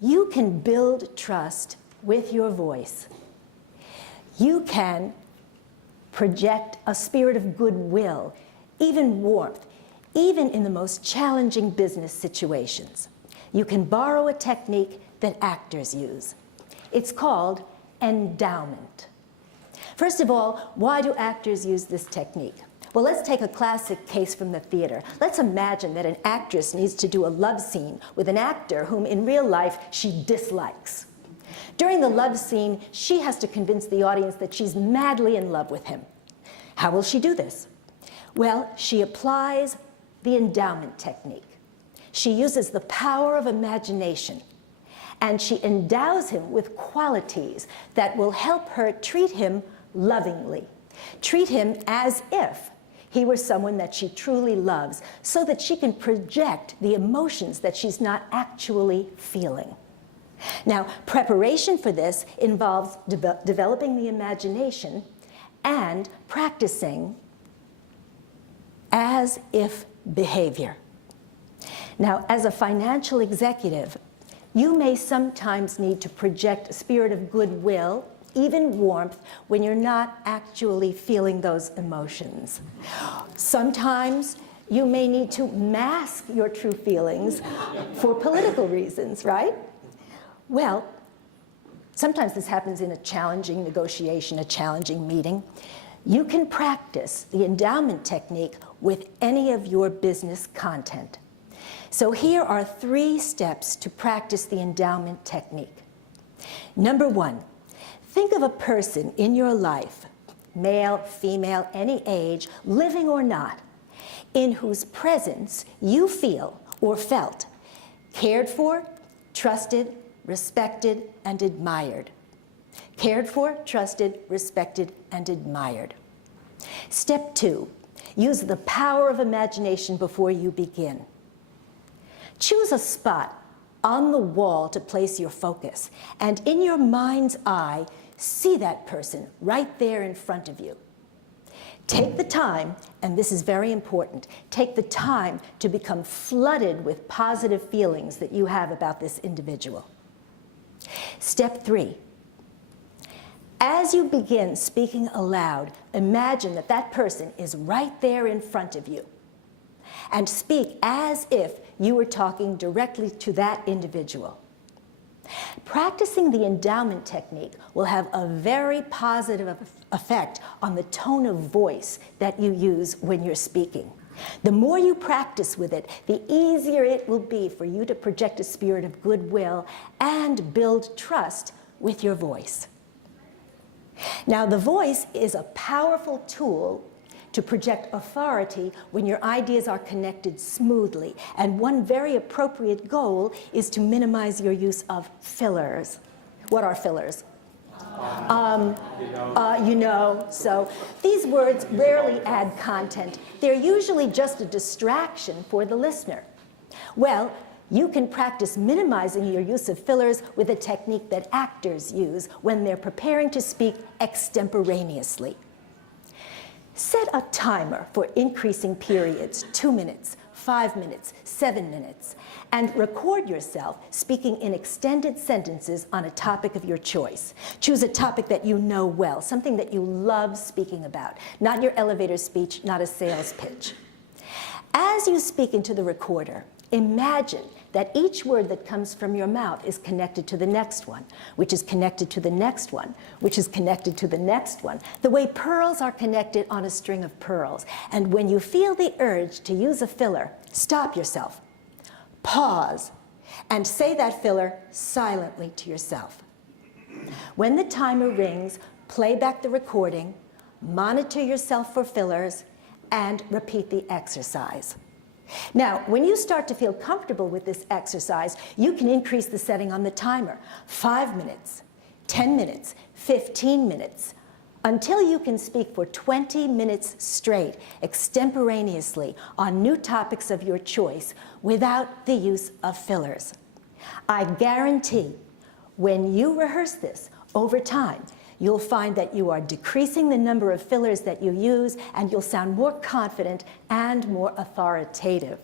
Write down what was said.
You can build trust with your voice. You can project a spirit of goodwill, even warmth, even in the most challenging business situations. You can borrow a technique that actors use. It's called endowment. First of all, why do actors use this technique? Well, let's take a classic case from the theater. Let's imagine that an actress needs to do a love scene with an actor whom in real life she dislikes. During the love scene, she has to convince the audience that she's madly in love with him. How will she do this? Well, she applies the endowment technique. She uses the power of imagination, and she endows him with qualities that will help her treat him lovingly, treat him as if he were someone that she truly loves, so that she can project the emotions that she's not actually feeling. Now, preparation for this involves developing the imagination and practicing as if behavior. Now, as a financial executive, you may sometimes need to project a spirit of goodwill, even warmth, when you're not actually feeling those emotions. Sometimes you may need to mask your true feelings for political reasons, right? Well, sometimes this happens in a challenging negotiation, a challenging meeting. You can practice the endowment technique with any of your business content. So here are 3 steps to practice the endowment technique. Number 1, think of a person in your life, male, female, any age, living or not, in whose presence you feel or felt cared for, trusted, respected, and admired. Cared for, trusted, respected, and admired. Step 2, use the power of imagination before you begin. Choose a spot on the wall to place your focus, and in your mind's eye, see that person right there in front of you. Take the time, and this is very important, take the time to become flooded with positive feelings that you have about this individual. Step 3, as you begin speaking aloud, imagine that that person is right there in front of you, and speak as if you were talking directly to that individual. Practicing the endowment technique will have a very positive effect on the tone of voice that you use when you're speaking. The more you practice with it, the easier it will be for you to project a spirit of goodwill and build trust with your voice. Now, the voice is a powerful tool to project authority when your ideas are connected smoothly. And one very appropriate goal is to minimize your use of fillers. What are fillers? So these words rarely add content. They're usually just a distraction for the listener. Well, you can practice minimizing your use of fillers with a technique that actors use when they're preparing to speak extemporaneously. Set a timer for increasing periods, 2 minutes, 5 minutes, 7 minutes, and record yourself speaking in extended sentences on a topic of your choice. Choose a topic that you know well, something that you love speaking about, not your elevator speech, not a sales pitch. As you speak into the recorder, imagine that each word that comes from your mouth is connected to the next one, which is connected to the next one, which is connected to the next one, the way pearls are connected on a string of pearls. And when you feel the urge to use a filler, stop yourself, pause, and say that filler silently to yourself. When the timer rings, play back the recording, monitor yourself for fillers, and repeat the exercise. Now, when you start to feel comfortable with this exercise, you can increase the setting on the timer. 5 minutes, 10 minutes, 15 minutes, until you can speak for 20 minutes straight, extemporaneously, on new topics of your choice without the use of fillers. I guarantee when you rehearse this over time, you'll find that you are decreasing the number of fillers that you use, and you'll sound more confident and more authoritative.